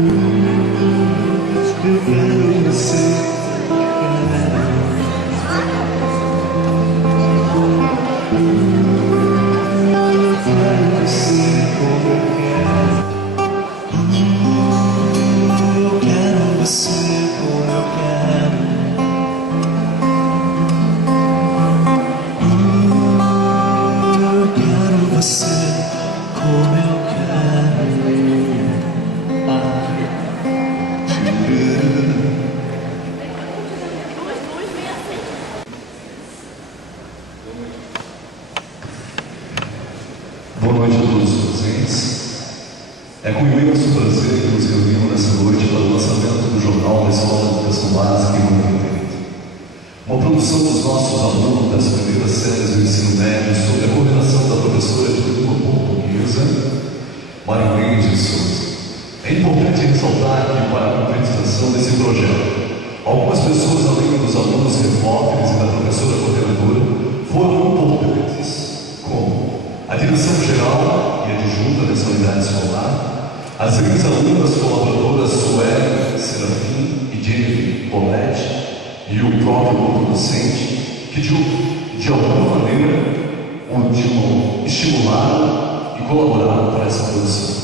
Eu quero você. Boa noite a todos os presentes. É com imenso prazer que nos reunimos nessa noite para o lançamento do Jornal da Escola de Educação Básica em Moreira. Uma produção dos nossos alunos das primeiras séries do ensino médio sob a coordenação da professora de língua portuguesa, Marilene de Souza. É importante ressaltar que, para a concretização desse projeto, algumas pessoas, além dos alunos repórteres e da professora coordenadora, foram importantes, como a direção geral e adjunta dessa unidade escolar, as ex-alunas colaboradoras Sueli, Serafim e Jennifer Bolete e o próprio grupo docente, que de alguma maneira o estimularam e colaboraram para essa produção.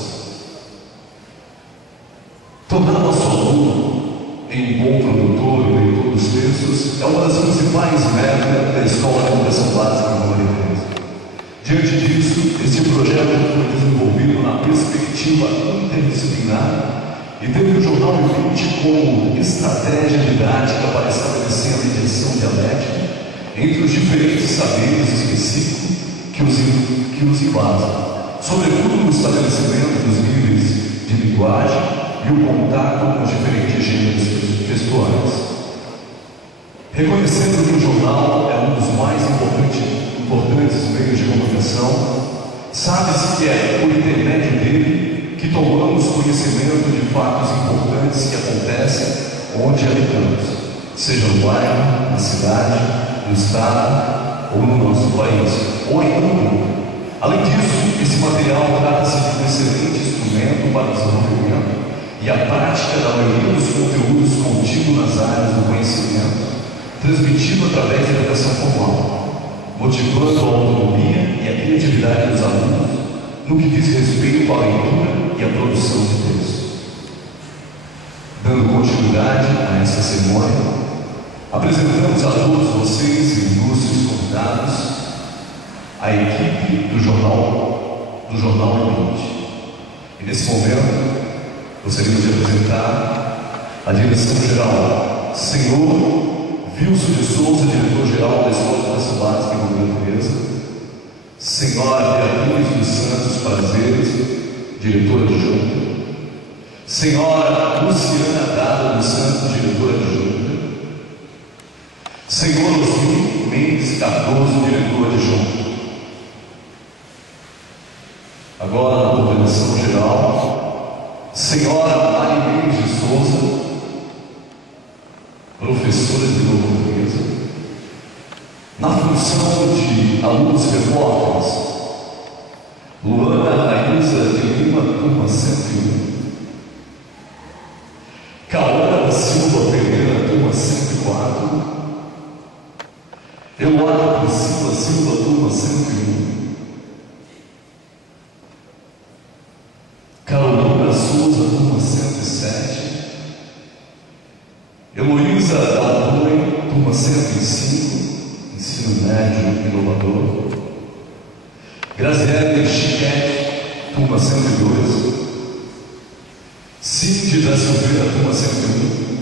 Tornar nosso aluno em um bom produtor e leitor dos textos é uma das principais metas da Escola de Educação Básica de Moreira. Diante disso, este projeto foi desenvolvido na perspectiva interdisciplinar e teve o Jornal Elite como estratégia didática para estabelecer a mediação dialética entre os diferentes saberes específicos que os embasam, sobretudo no estabelecimento dos níveis de linguagem e o contato com os diferentes gêneros textuais. Reconhecendo que o jornal é um dos mais importantes meios de comunicação, sabe-se que é por intermédio dele que tomamos conhecimento de fatos importantes que acontecem onde habitamos, seja no bairro, na cidade, no estado ou no nosso país, ou em todo mundo. Além disso, esse material trata-se de um excelente instrumento para o desenvolvimento e a prática da maioria dos conteúdos contidos nas áreas do conhecimento, transmitido através da educação formal, motivando a autonomia e a criatividade dos alunos no que diz respeito à leitura e à produção de texto. Dando continuidade a essa cerimônia, apresentamos a todos vocês, ilustres convidados, a equipe do Jornal Elite. E nesse momento, gostaríamos de apresentar a direção geral, Senhor Wilson de Souza, diretor-geral da Escola de Educação Básica em Moreira Teresa, Senhora Beatriz dos Santos Prazeres, diretora adjunta, Senhora Luciana Dada dos Santos, diretora adjunta, Senhor Osmir Mendes Cardoso, diretor adjunto. Agora, na coordenação geral, Senhora Marilene de Souza, professora de língua portuguesa, na função de alunos repórteres, Luana Raíza de Lima, turma 101, Caora da Silva Pereira, turma 104, Eloara Priscila Silva, turma 101, Carolina Souza, turma 107, Heloísa Daltoi, turma 105, ensino médio inovador, Graziele Chiquete, turma 102, Cindy da Silveira, turma 101,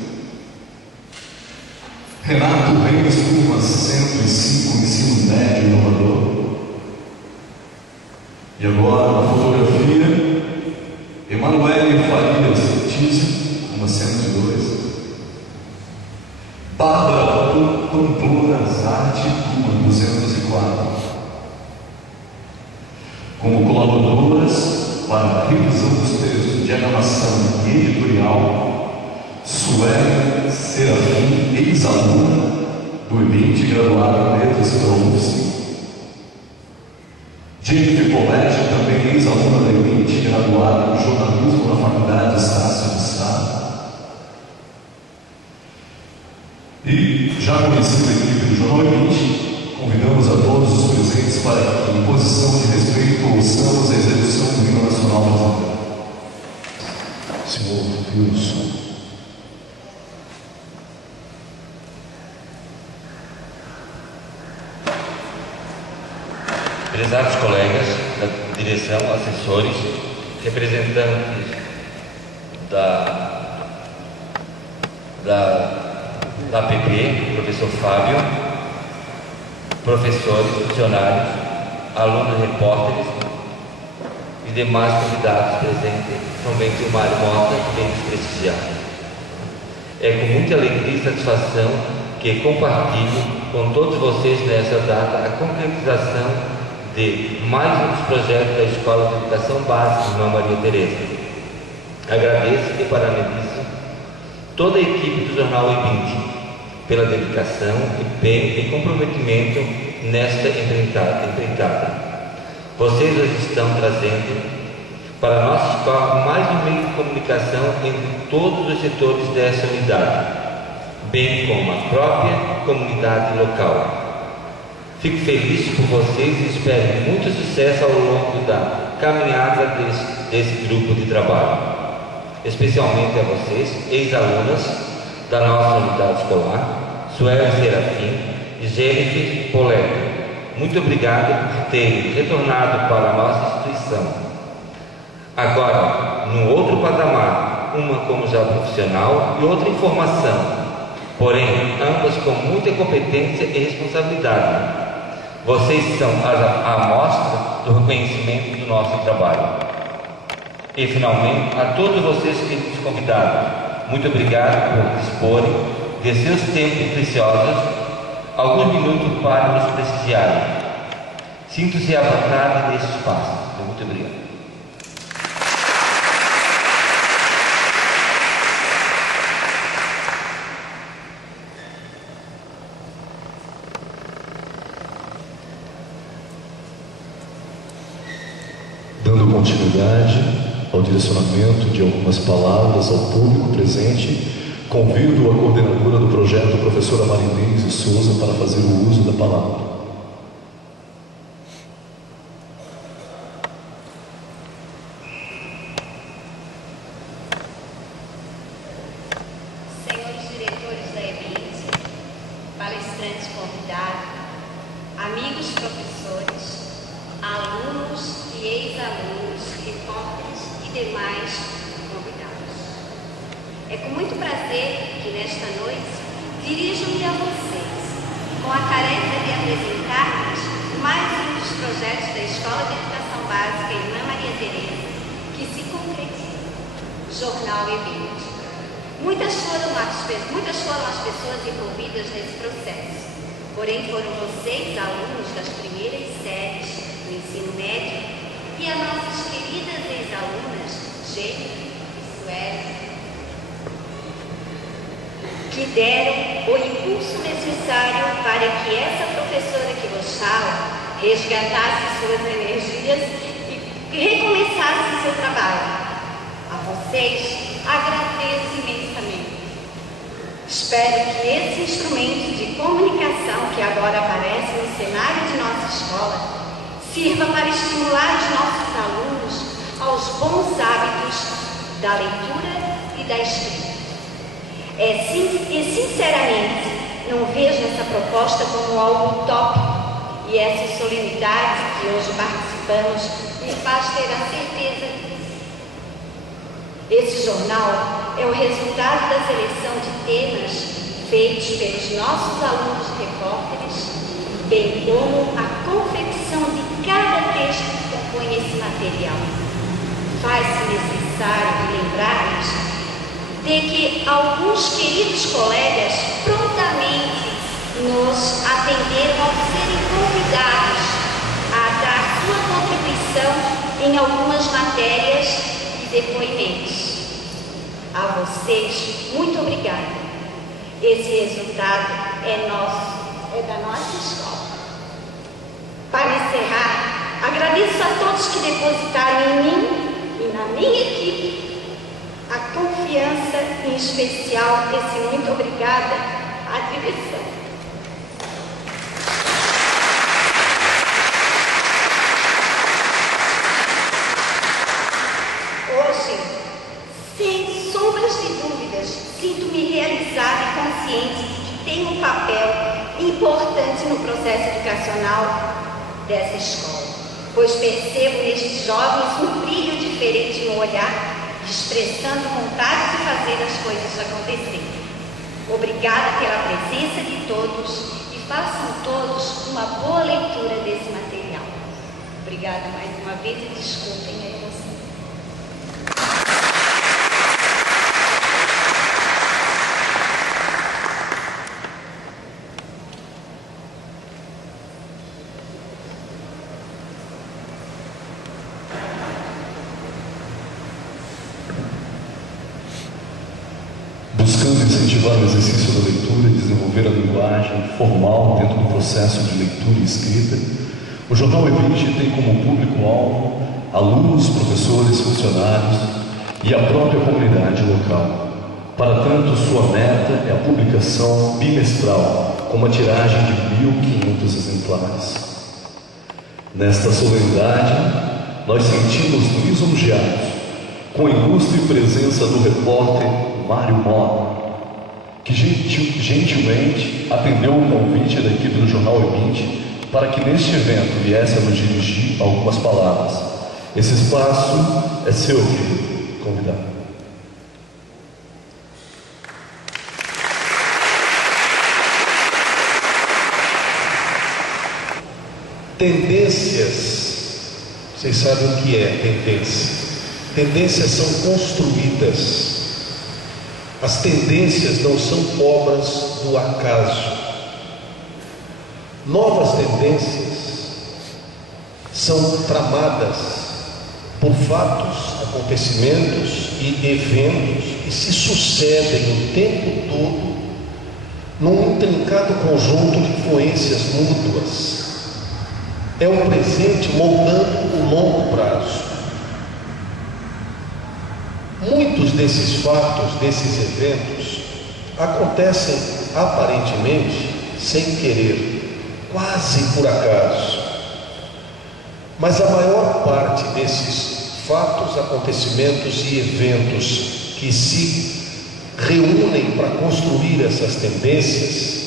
Renato Reis, turma 105, ensino médio inovador. E agora, na fotografia, Emanuele Farias Tício, turma 102, Bárbara Pamplona Zatti, turma 204, como colaboradoras para a revisão dos textos de animação e editorial, Sueli Serafim, ex-aluna do Elite graduada em Letras pela UFSC, Jennifer Bolete, também ex-aluna da elite, graduada em jornalismo na Faculdade Estácio de Sá. E, já conhecendo a equipe do Jornal E20, convidamos a todos os presentes para que, em posição de respeito, ouçamos a execução do hino nacional brasileiro. Senhor Wilson. Prezados colegas da direção, assessores, representantes da APP, professor Fábio, professores, funcionários, alunos, repórteres e demais convidados presentes, também o Mário Mota, que vem nos prestigiar. É com muita alegria e satisfação que compartilho com todos vocês nessa data a concretização de mais um dos projetos da Escola de Educação Básica Irmã Maria Tereza. Agradeço e parabenizo toda a equipe do Jornal E20 pela dedicação, empenho e comprometimento nesta empreitada. Vocês hoje estão trazendo para a nossa escola mais um meio de comunicação entre todos os setores dessa unidade, bem como a própria comunidade local. Fico feliz por vocês e espero muito sucesso ao longo da caminhada desse grupo de trabalho, especialmente a vocês, ex-alunas da nossa unidade escolar, Sueli Serafim e Jennifer Poleto. Muito obrigado por terem retornado para a nossa instituição. Agora, num outro patamar, uma como já profissional e outra em formação, porém, ambas com muita competência e responsabilidade. Vocês são a amostra do reconhecimento do nosso trabalho. E, finalmente, a todos vocês que nos convidaram, muito obrigado por disporem de seus tempos preciosos, alguns minutos para nos prestigiarem. Sinto-se à vontade nesse espaço. Muito obrigado. Dando continuidade ao direcionamento de algumas palavras ao público presente, convido a coordenadora do projeto, a professora Marinês Souza, para fazer o uso da palavra. Senhores diretores da E20, palestrantes convidados, amigos professores, alunos e ex-alunos, repórteres e demais convidados. É com muito prazer que nesta noite dirijo-me a vocês com a tarefa de apresentar-lhes mais um dos projetos da Escola de Educação Básica Irmã Maria Tereza que se concretiza, Jornal E20. Muitas foram as pessoas envolvidas nesse processo, porém foram vocês, alunos das primeiras séries do ensino médio, e as nossas queridas ex-alunas, Jennifer e Sueli, que deram o impulso necessário para que essa professora que vos fala resgatasse suas energias e recomeçasse seu trabalho. A vocês, agradeço imensamente. Espero que esse instrumento de comunicação que agora aparece no cenário de nossa escola sirva para estimular os nossos alunos aos bons hábitos da leitura e da escrita. E sinceramente, não vejo essa proposta como algo utópico, e essa solenidade que hoje participamos me faz ter a certeza disso. Esse jornal é o resultado da seleção de temas feitos pelos nossos alunos repórteres, bem como a confecção de cada texto que compõe esse material. Faz-se necessário lembrar-nos de que alguns queridos colegas prontamente nos atenderam ao serem convidados a dar sua contribuição em algumas matérias e depoimentos. A vocês, muito obrigada. Esse resultado é nosso, é da nossa escola. Para encerrar, Agradeço a todos que depositaram em mim e na minha equipe a confiança, em especial esse muito obrigada à direção. Hoje, sem sombras de dúvidas, sinto-me realizada e consciente de que tenho um papel importante no processo educacional dessa escola, pois percebo nestes jovens um brilho diferente no olhar, expressando vontade de fazer as coisas acontecerem. Obrigada pela presença de todos e façam todos uma boa leitura desse material. Obrigada mais uma vez e desculpem a emoção. Buscando incentivar o exercício da leitura e desenvolver a linguagem formal dentro do processo de leitura e escrita, o Jornal E20 tem como público-alvo alunos, professores, funcionários e a própria comunidade local. Para tanto, sua meta é a publicação bimestral, com uma tiragem de 1.500 exemplares. Nesta solenidade, nós sentimos lisonjeados com a ilustre presença do repórter Mário Mota, que gentilmente atendeu o convite da equipe do Jornal E20 para que neste evento viesse a nos dirigir algumas palavras. Esse espaço é seu, querido convidado. Tendências, vocês sabem o que é tendência. Tendências são construídas. As tendências não são obras do acaso. Novas tendências são tramadas por fatos, acontecimentos e eventos que se sucedem o tempo todo num intrincado conjunto de influências mútuas. É o presente moldando o longo prazo. Muitos desses fatos, desses eventos, acontecem aparentemente sem querer, quase por acaso. Mas a maior parte desses fatos, acontecimentos e eventos que se reúnem para construir essas tendências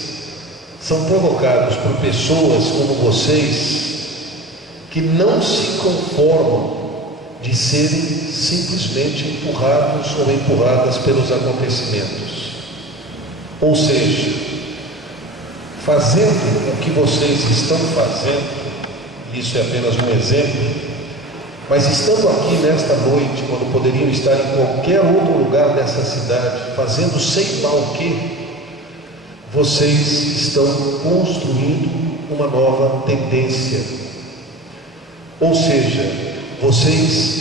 são provocados por pessoas como vocês, que não se conformam de serem simplesmente empurrados ou empurradas pelos acontecimentos. Ou seja, fazendo o que vocês estão fazendo, isso é apenas um exemplo, mas estando aqui nesta noite, quando poderiam estar em qualquer outro lugar dessa cidade, fazendo sei lá o que, vocês estão construindo uma nova tendência. Ou seja, vocês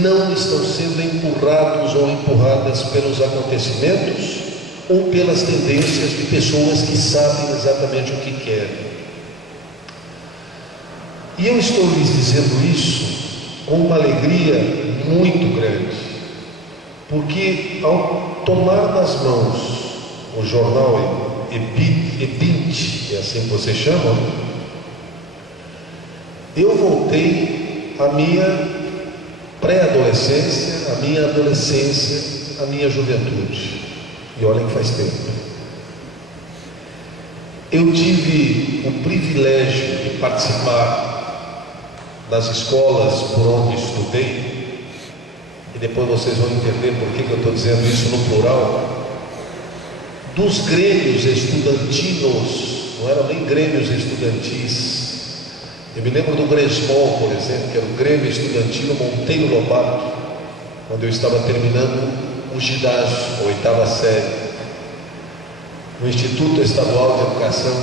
não estão sendo empurrados ou empurradas pelos acontecimentos ou pelas tendências de pessoas que sabem exatamente o que querem. E eu estou lhes dizendo isso com uma alegria muito grande, porque ao tomar nas mãos o jornal E20, é assim que vocês chamam, eu voltei à minha pré-adolescência, à minha adolescência, à minha juventude. E olhem que faz tempo. Eu tive o privilégio de participar das escolas por onde estudei, e depois vocês vão entender por que eu estou dizendo isso no plural, dos grêmios estudantinos, não eram nem grêmios estudantis. Eu me lembro do Gresmol, por exemplo, que era o Grêmio Estudantil Monteiro Lobato, quando eu estava terminando o ginásio, a 8ª série, no Instituto Estadual de Educação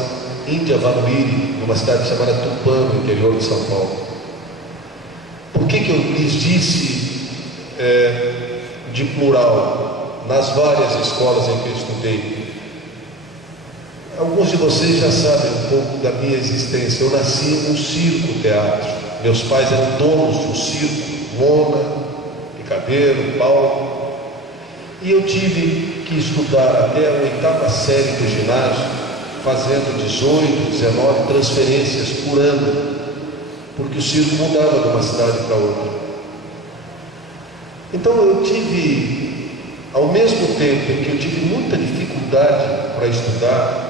Índia Vanuiri, numa cidade chamada Tupã, no interior de São Paulo. Por que eu lhes disse de plural, nas várias escolas em que eu estudei? Alguns de vocês já sabem um pouco da minha existência. Eu nasci num circo-teatro. Meus pais eram donos de um circo, lona, picadeiro, palco, e eu tive que estudar até a 8ª série do ginásio, fazendo 18, 19 transferências por ano, porque o circo mudava de uma cidade para outra. Então eu tive, ao mesmo tempo em que eu tive muita dificuldade para estudar,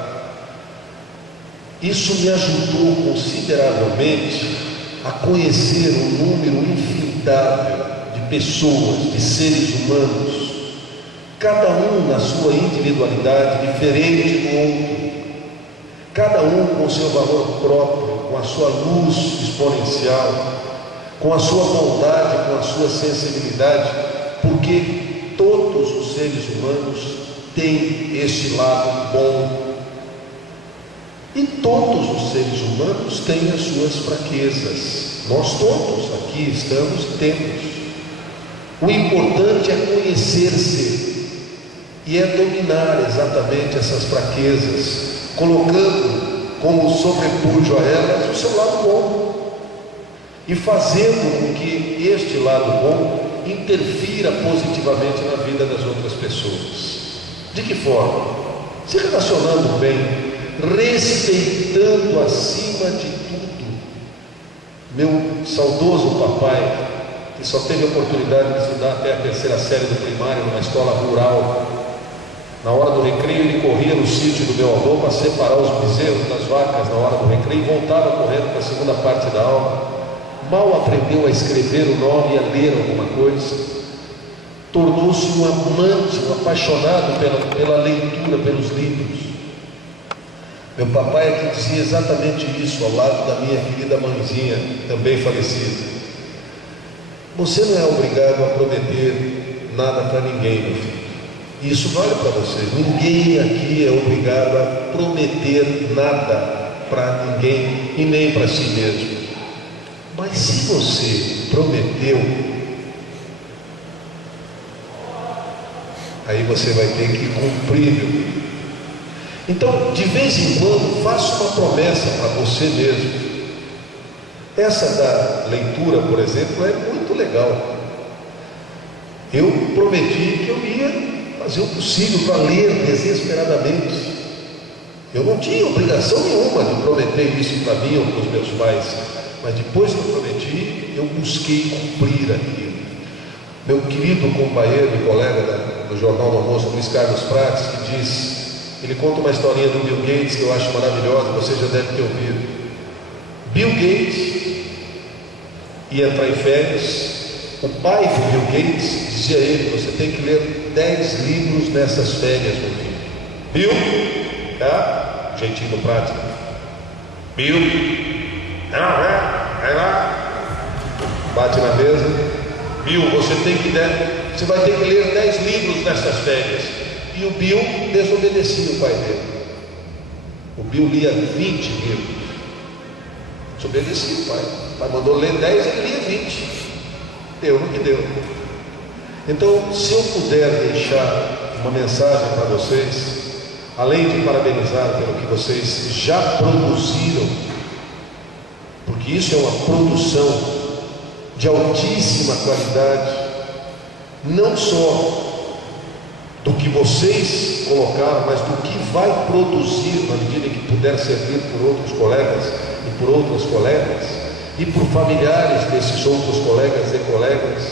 isso me ajudou consideravelmente a conhecer um número infindável de pessoas, de seres humanos, cada um na sua individualidade, diferente do outro, cada um com o seu valor próprio, com a sua luz exponencial, com a sua bondade, com a sua sensibilidade, porque todos os seres humanos têm esse lado bom. E todos os seres humanos têm as suas fraquezas. Nós todos aqui estamos e temos. O importante é conhecer-se e é dominar exatamente essas fraquezas, colocando como sobrepúdio a elas o seu lado bom e fazendo com que este lado bom interfira positivamente na vida das outras pessoas. De que forma? Se relacionando bem, respeitando acima de tudo. Meu saudoso papai, que só teve a oportunidade de estudar até a 3ª série do primário numa escola rural, na hora do recreio ele corria no sítio do meu avô para separar os bezerros das vacas na hora do recreio e voltava correndo para a segunda parte da aula. Mal aprendeu a escrever o nome e a ler alguma coisa, tornou-se um amante, um apaixonado pela leitura, pelos livros. Meu papai é que dizia exatamente isso ao lado da minha querida mãezinha, também falecida. Você não é obrigado a prometer nada para ninguém, meu filho. Isso vale para você. Ninguém aqui é obrigado a prometer nada para ninguém e nem para si mesmo. Mas se você prometeu, aí você vai ter que cumprir, meu filho. Então, de vez em quando, faça uma promessa para você mesmo. Essa da leitura, por exemplo, é muito legal. Eu prometi que eu ia fazer o possível para ler desesperadamente. Eu não tinha obrigação nenhuma de prometer isso para mim ou para os meus pais, mas depois que eu prometi, eu busquei cumprir aquilo. Meu querido companheiro e colega do Jornal do Almoço, Luiz Carlos Prates, que diz... Ele conta uma historinha do Bill Gates que eu acho maravilhosa, você já deve ter ouvido. Bill Gates ia entrar em férias. O pai do Bill Gates dizia a ele: você tem que ler 10 livros nessas férias, meu filho. Bill, tá? Jeitinho do prático. Bill, vai lá, bate na mesa. Bill, você vai ter que ler 10 livros nessas férias. E o Bill desobedecia o pai dele. O Bill lia 20 livros. Desobedecia o pai. O pai mandou ler 10, ele lia 20. Deu no que deu. Então, se eu puder deixar uma mensagem para vocês, além de parabenizar pelo que vocês já produziram, porque isso é uma produção de altíssima qualidade, não só do que vocês colocaram, mas do que vai produzir na medida em que puder servir por outros colegas e por outras colegas e por familiares desses outros colegas e colegas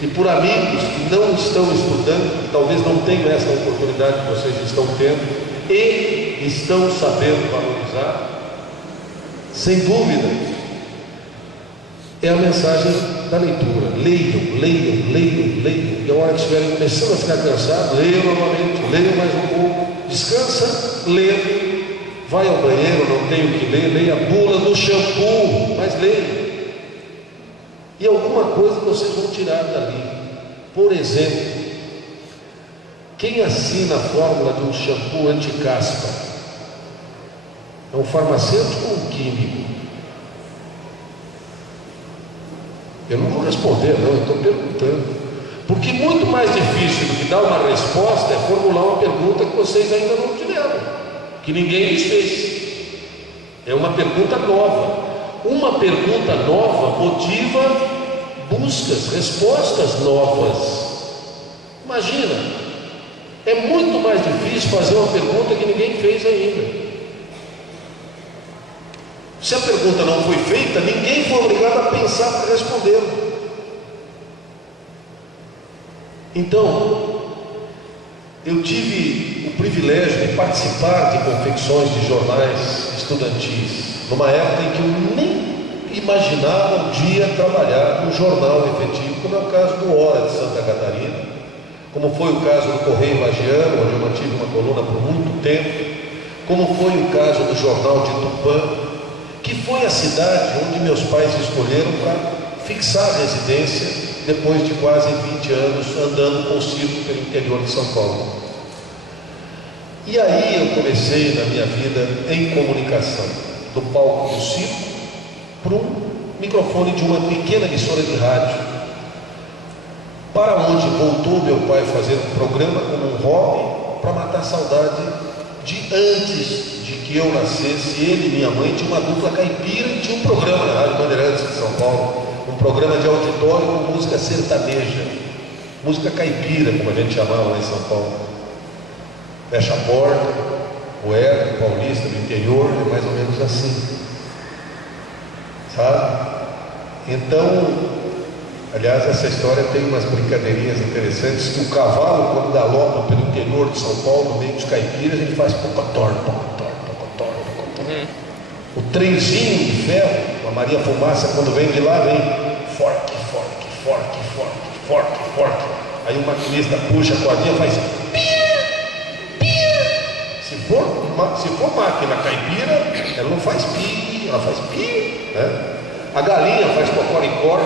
e por amigos que não estão estudando, que talvez não tenham essa oportunidade que vocês estão tendo e estão sabendo valorizar. Sem dúvida, é a mensagem da leitura. Leiam, leiam, leiam, leiam. E a hora que estiverem começando a ficar cansados, leiam novamente, leiam mais um pouco, descansa, lê. Vai ao banheiro, não tem o que ler, leia a bula do shampoo, mas leia. E alguma coisa vocês vão tirar dali. Por exemplo, quem assina a fórmula de um shampoo anti-caspa? É um farmacêutico ou um químico? Eu não vou responder, não, eu estou perguntando. Porque muito mais difícil do que dar uma resposta é formular uma pergunta que vocês ainda não tiveram, que ninguém lhes fez. É uma pergunta nova. uma pergunta nova motiva buscas, respostas novas. Imagina, é muito mais difícil fazer uma pergunta que ninguém fez ainda. Se a pergunta não foi feita, ninguém foi obrigado a pensar para respondê-la. Então, eu tive o privilégio de participar de confecções de jornais estudantis, numa época em que eu nem imaginava um dia trabalhar no jornal efetivo, como é o caso do Hora de Santa Catarina, como foi o caso do Correio Lagiano, onde eu mantive uma coluna por muito tempo, como foi o caso do jornal de Tupã, que foi a cidade onde meus pais escolheram para fixar a residência depois de quase 20 anos andando com o circo pelo interior de São Paulo. E aí eu comecei na minha vida em comunicação, do palco do circo para um microfone de uma pequena emissora de rádio, para onde voltou meu pai fazer um programa como um hobby para matar saudade de antes de que eu nascesse. Ele e minha mãe tinham uma dupla caipira e tinha um programa na Rádio Bandeirantes de São Paulo, um programa de auditório com música sertaneja, música caipira, como a gente chamava lá em São Paulo. Fecha a porta, poeta, paulista do interior, é mais ou menos assim, sabe? Então, aliás, essa história tem umas brincadeirinhas interessantes, que o cavalo, quando galopa pelo interior de São Paulo, no meio dos caipiras, ele faz pocotor, pocotor, pocotor, pocotor. O trenzinho de ferro, a Maria Fumaça, quando vem de lá, vem forte, forte, forte, forte, forte, forte. Aí o maquinista puxa a cordinha e faz pia, pia. Se for máquina caipira, ela não faz pi, ela faz pi, né? A galinha faz cocoricó.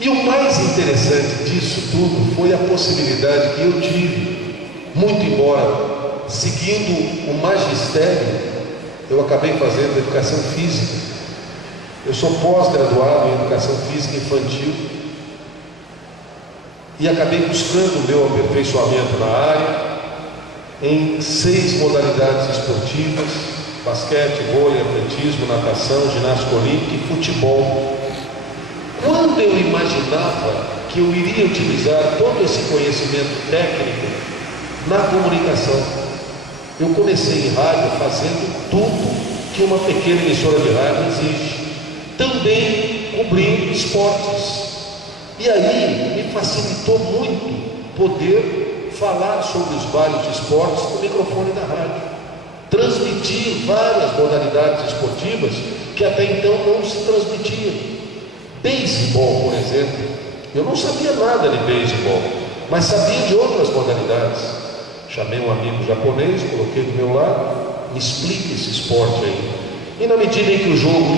E o mais interessante disso tudo foi a possibilidade que eu tive, muito embora seguindo o magistério, eu acabei fazendo educação física. Eu sou pós-graduado em educação física infantil e acabei buscando o meu aperfeiçoamento na área em 6 modalidades esportivas: basquete, vôlei, atletismo, natação, ginástica olímpica e futebol. Quando eu imaginava que eu iria utilizar todo esse conhecimento técnico na comunicação? Eu comecei em rádio fazendo tudo que uma pequena emissora de rádio exige, também cobrindo esportes. E aí me facilitou muito poder falar sobre os vários esportes no microfone da rádio, transmitir várias modalidades esportivas que até então não se transmitiam. Beisebol, por exemplo, eu não sabia nada de beisebol, mas sabia de outras modalidades. Chamei um amigo japonês, coloquei do meu lado, me explica esse esporte aí. E na medida em que o jogo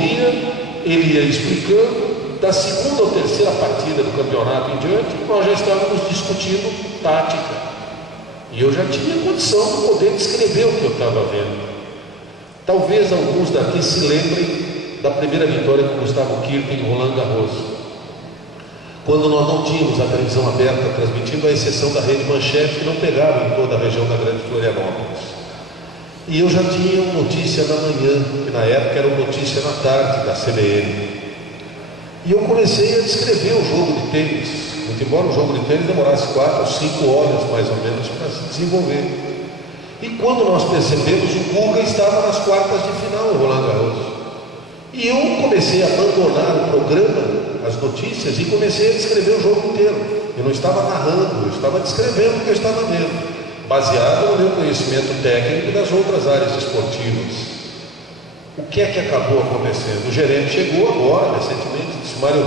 ele ia explicando, da segunda ou terceira partida do campeonato em diante, nós já estávamos discutindo tática. E eu já tinha condição de poder descrever o que eu estava vendo. Talvez alguns daqui se lembrem da primeira vitória com Gustavo Kirten em Roland Garros, quando nós não tínhamos a televisão aberta transmitindo, à exceção da Rede Manchete, que não pegava em toda a região da Grande Florianópolis. E eu já tinha notícia na manhã, que na época era notícia na tarde da CBN. E eu comecei a descrever o jogo de tênis, muito embora o jogo de tênis demorasse 4 ou 5 horas mais ou menos para se desenvolver. E quando nós percebemos, o Guga estava nas quartas de final em Roland Garros. E eu comecei a abandonar o programa, as notícias, e comecei a descrever o jogo inteiro. Eu não estava narrando, eu estava descrevendo o que eu estava vendo, baseado no meu conhecimento técnico das outras áreas esportivas. O que é que acabou acontecendo? O gerente chegou agora, recentemente, e disse: Mário,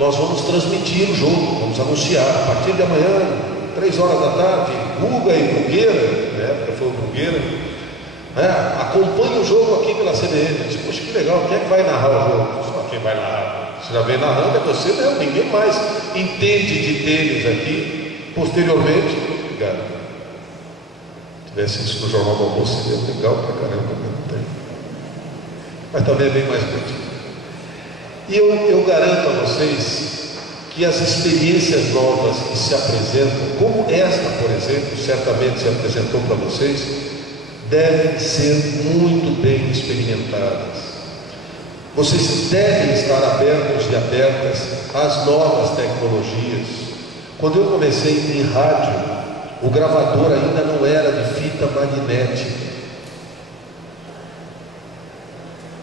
nós vamos transmitir o jogo, vamos anunciar, a partir de amanhã, 3 horas da tarde, Guga e Brugueira, na época foi o Brugueira, acompanhe o jogo aqui pela CBN. Eu disse: poxa, que legal, quem é que vai narrar o jogo? Só quem vai narrar. Você já vem narrando, é você mesmo, ninguém mais entende de tênis aqui. Posteriormente, obrigado. Se tivesse isso no Jornal do Almoço, seria legal pra caramba, não tem. Mas também é bem mais curtinho. E eu garanto a vocês que as experiências novas que se apresentam, como esta, por exemplo, certamente se apresentou para vocês, devem ser muito bem experimentadas. Vocês devem estar abertos e abertas às novas tecnologias. Quando eu comecei em rádio, o gravador ainda não era de fita magnética.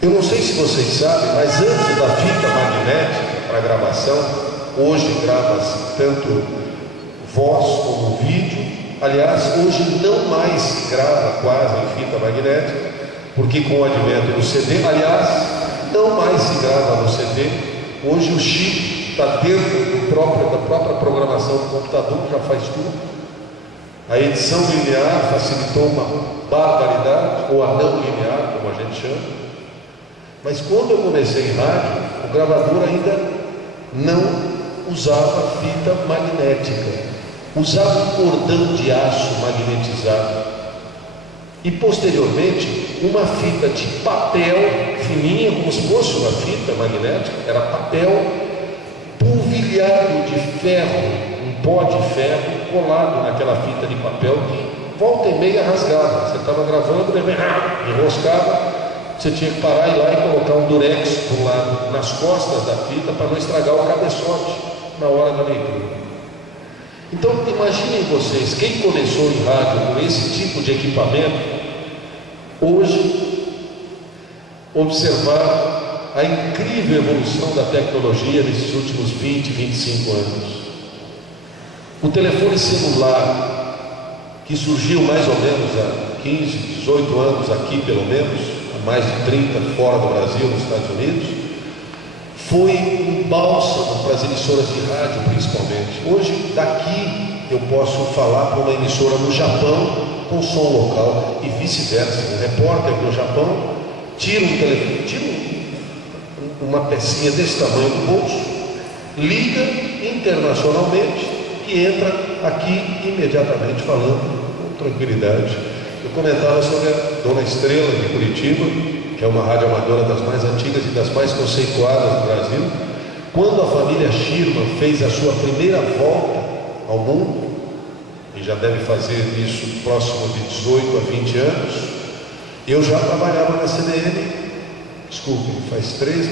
Eu não sei se vocês sabem, mas antes da fita magnética para gravação, hoje grava-se tanto voz como vídeo. Aliás, hoje não mais se grava quase em fita magnética, porque com o advento do CD, aliás, não mais se grava no CD. Hoje o chip está dentro da própria programação do computador, já faz tudo. A edição linear facilitou uma barbaridade, ou a não linear, como a gente chama. Mas quando eu comecei em rádio, o gravador ainda não usava fita magnética, usava um cordão de aço magnetizado e posteriormente uma fita de papel fininha, como se fosse uma fita magnética, era papel polvilhado de ferro, um pó de ferro colado naquela fita de papel que volta e meia rasgava. Você estava gravando, enroscava, você tinha que parar e ir lá e colocar um durex do lado, nas costas da fita, para não estragar o cabeçote na hora da leitura. Então imaginem vocês, quem começou em rádio com esse tipo de equipamento, hoje observar a incrível evolução da tecnologia nesses últimos 20, 25 anos. O telefone celular, que surgiu mais ou menos há 15, 18 anos aqui pelo menos, há mais de 30 fora do Brasil, nos Estados Unidos, foi um bálsamo para as emissoras de rádio principalmente. Hoje daqui eu posso falar para uma emissora no Japão com som local e vice-versa. Um repórter do Japão tira um telefone, tira uma pecinha desse tamanho do bolso, liga internacionalmente e entra aqui imediatamente falando com tranquilidade. Eu comentava sobre a Dona Estrela de Curitiba, que é uma rádio amadora das mais antigas e das mais conceituadas do Brasil. Quando a família Schirman fez a sua primeira volta ao mundo, e já deve fazer isso próximo de 18 a 20 anos, eu já trabalhava na CBN,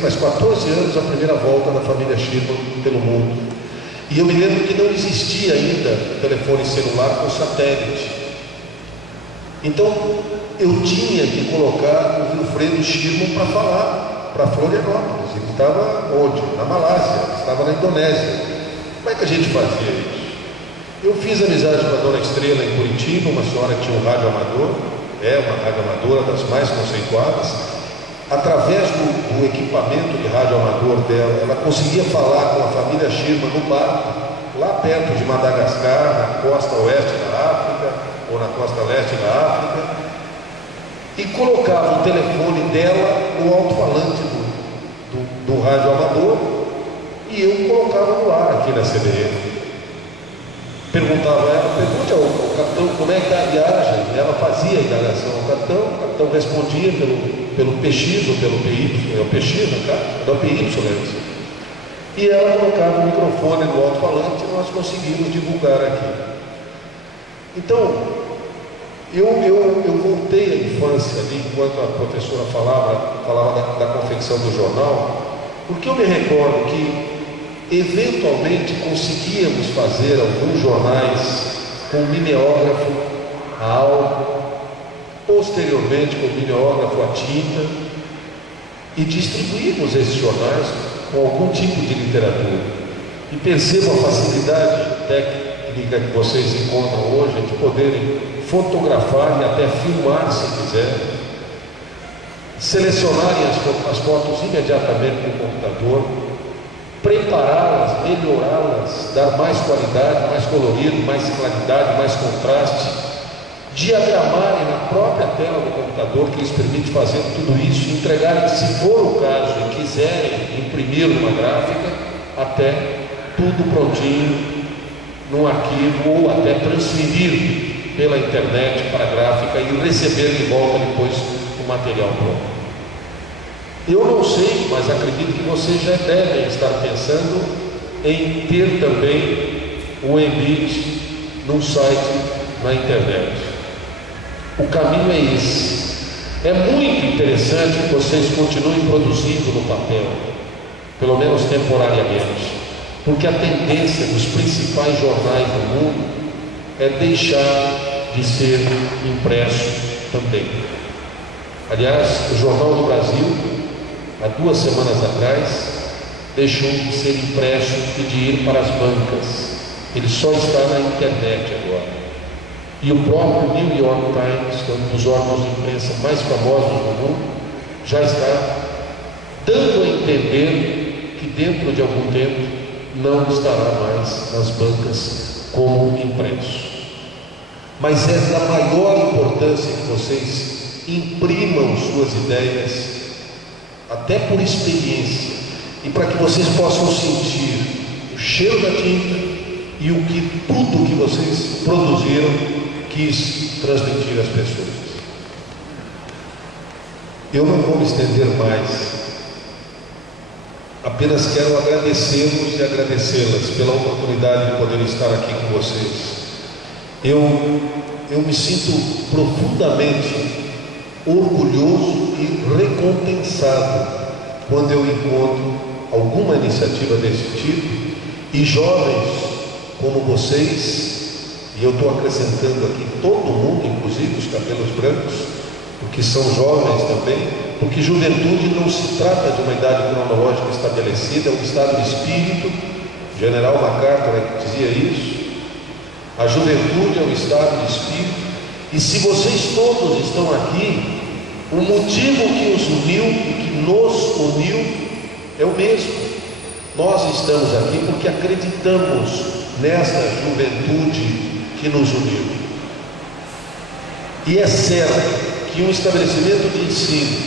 faz 14 anos a primeira volta da família Schirman pelo mundo. E eu me lembro que não existia ainda telefone celular com satélite. Então eu tinha que colocar o Wilfredo Schirman para falar para Florianópolis. Ele estava onde? Na Malásia, estava na Indonésia. Como é que a gente fazia isso? Eu fiz amizade com a Dona Estrela em Curitiba, uma senhora que tinha um rádio amador, uma rádio amadora das mais conceituadas. Através do equipamento de rádio amador dela, ela conseguia falar com a família Schirman no barco, lá perto de Madagascar, na costa oeste da África, ou na costa leste da África, e colocava o telefone dela no alto-falante do rádio amador, e eu colocava no ar aqui na CBN. Perguntava a ela, pergunte ao capitão como é que está a viagem. E ela fazia a indagação ao capitão, o capitão respondia pelo PX ou pelo PY, é o PX, né, cara? É do PY, né? E ela colocava o microfone no alto-falante e nós conseguimos divulgar aqui. Então, eu voltei à infância ali, enquanto a professora falava da confecção do jornal, porque eu me recordo que eventualmente conseguíamos fazer alguns jornais com mimeógrafo a álcool, posteriormente com mimeógrafo a tinta, e distribuímos esses jornais com algum tipo de literatura. E percebo a facilidade técnica que vocês encontram hoje de poderem fotografar e até filmar, se quiser, selecionarem as fotos imediatamente no computador, prepará-las, melhorá-las, dar mais qualidade, mais colorido, mais claridade, mais contraste, diagramarem na própria tela do computador, que lhes permite fazer tudo isso, entregarem, se for o caso e quiserem imprimir numa gráfica, até tudo prontinho num arquivo, ou até transferir pela internet para a gráfica e receber de volta depois o material pronto. Eu não sei, mas acredito que vocês já devem estar pensando em ter também o EBIT num site na internet. O caminho é esse. É muito interessante que vocês continuem produzindo no papel, pelo menos temporariamente, porque a tendência dos principais jornais do mundo é deixar de ser impresso também. Aliás, o Jornal do Brasil, há 2 semanas atrás, deixou de ser impresso e de ir para as bancas. Ele só está na internet agora. E o próprio New York Times, que é um dos órgãos de imprensa mais famosos do mundo, já está dando a entender que dentro de algum tempo não estará mais nas bancas como impresso. Mas é da maior importância que vocês imprimam suas ideias, até por experiência, e para que vocês possam sentir o cheiro da tinta e o que tudo que vocês produziram quis transmitir às pessoas. Eu não vou me estender mais, apenas quero agradecê-los e agradecê-las pela oportunidade de poder estar aqui com vocês. Eu me sinto profundamente orgulhoso e recompensado quando eu encontro alguma iniciativa desse tipo e jovens como vocês. E eu estou acrescentando aqui todo mundo, inclusive os cabelos brancos, porque são jovens também, porque juventude não se trata de uma idade cronológica estabelecida, é um estado de espírito. O general MacArthur dizia isso. A juventude é um estado de espírito, e se vocês todos estão aqui, o motivo que os uniu e que nos uniu é o mesmo. Nós estamos aqui porque acreditamos nesta juventude que nos uniu. E é certo que um estabelecimento de ensino,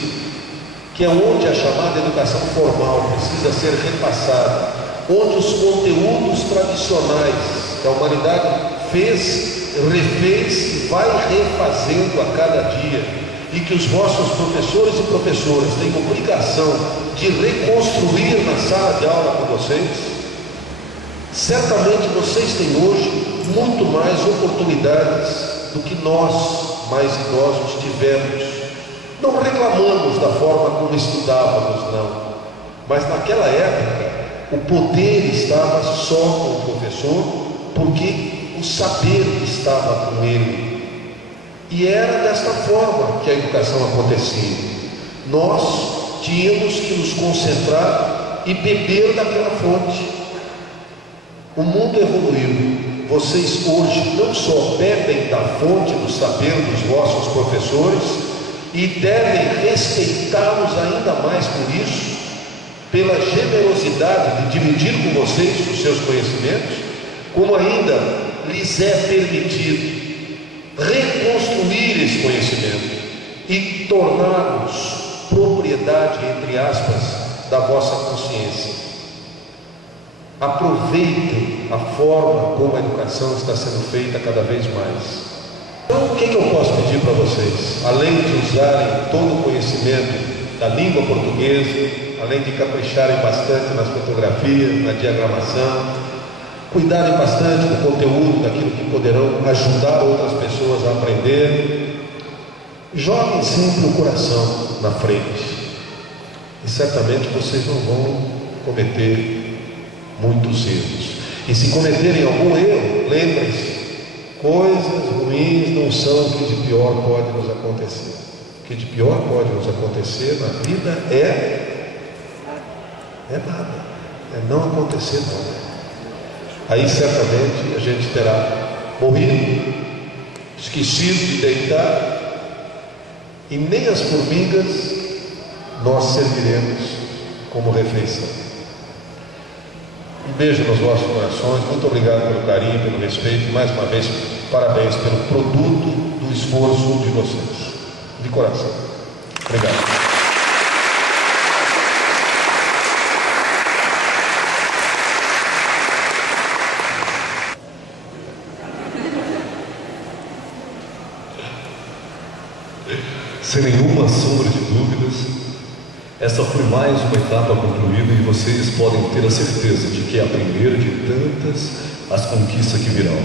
que é onde a chamada educação formal precisa ser repassada, onde os conteúdos tradicionais que a humanidade fez, refez e vai refazendo a cada dia, e que os vossos professores e professoras têm obrigação de reconstruir na sala de aula com vocês, certamente vocês têm hoje muito mais oportunidades do que nós, mais idosos, tivemos. Não reclamamos da forma como estudávamos, não. Mas naquela época, o poder estava só com o professor, porque o saber estava com ele. E era desta forma que a educação acontecia. Nós tínhamos que nos concentrar e beber daquela fonte. O mundo evoluiu. Vocês hoje não só bebem da fonte do saber dos vossos professores e devem respeitá-los ainda mais por isso, pela generosidade de dividir com vocês os seus conhecimentos, como ainda lhes é permitido reconstruir esse conhecimento e torná-los propriedade, entre aspas, da vossa consciência. Aproveitem a forma como a educação está sendo feita cada vez mais. Então, o que eu posso pedir para vocês? Além de usarem todo o conhecimento da língua portuguesa, além de capricharem bastante nas fotografias, na diagramação, cuidarem bastante do conteúdo, daquilo que poderão ajudar outras pessoas a aprender, joguem sempre o coração na frente, e certamente vocês não vão cometer muitos erros. E se cometerem algum erro, lembrem-se, coisas ruins não são o que de pior pode nos acontecer. O que de pior pode nos acontecer na vida é nada, é não acontecer nada. Aí certamente a gente terá morrido, esquecido de deitar, e nem as formigas nós serviremos como refeição. Um beijo nos vossos corações, muito obrigado pelo carinho, pelo respeito, e mais uma vez, parabéns pelo produto do esforço de vocês, de coração. Obrigado. Sem nenhuma sombra de dúvidas, essa foi mais uma etapa concluída e vocês podem ter a certeza de que é a primeira de tantas as conquistas que virão.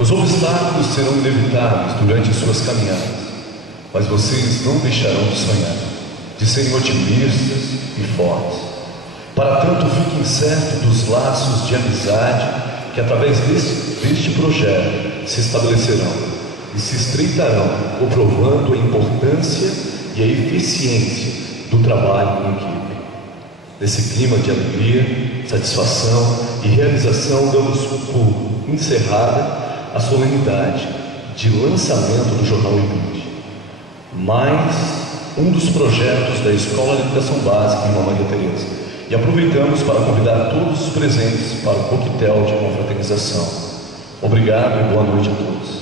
Os obstáculos serão inevitáveis durante suas caminhadas, mas vocês não deixarão de sonhar, de serem otimistas e fortes. Para tanto, fiquem certos dos laços de amizade que, através deste projeto, se estabelecerão e se estreitarão, comprovando a importância e a eficiência do trabalho em equipe. Nesse clima de alegria, satisfação e realização, damos por encerrada a solenidade de lançamento do Jornal E20, mais um dos projetos da Escola de Educação Básica em Maria Teresa. E aproveitamos para convidar todos os presentes para o coquetel de confraternização. Obrigado e boa noite a todos.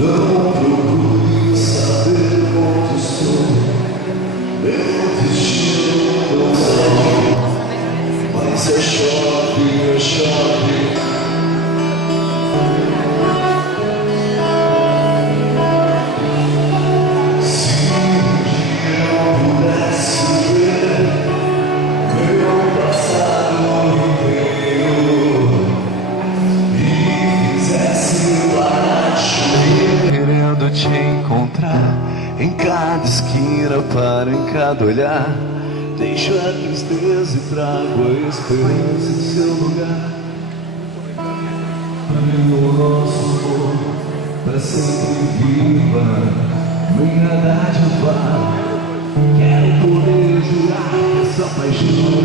Não procure saber onde estou. Meu destino não sei, mas é shopping, é shopping. Se um dia eu pudesse ver meu passado inteiro e fizesse parar de chover, querendo te encontrar em cada esquina, para em cada olhar. Deixo a tristeza e trago a esperança em seu lugar. Meu nosso amor pra sempre viva, minha dádiva. Quero poder jurar que essa paixão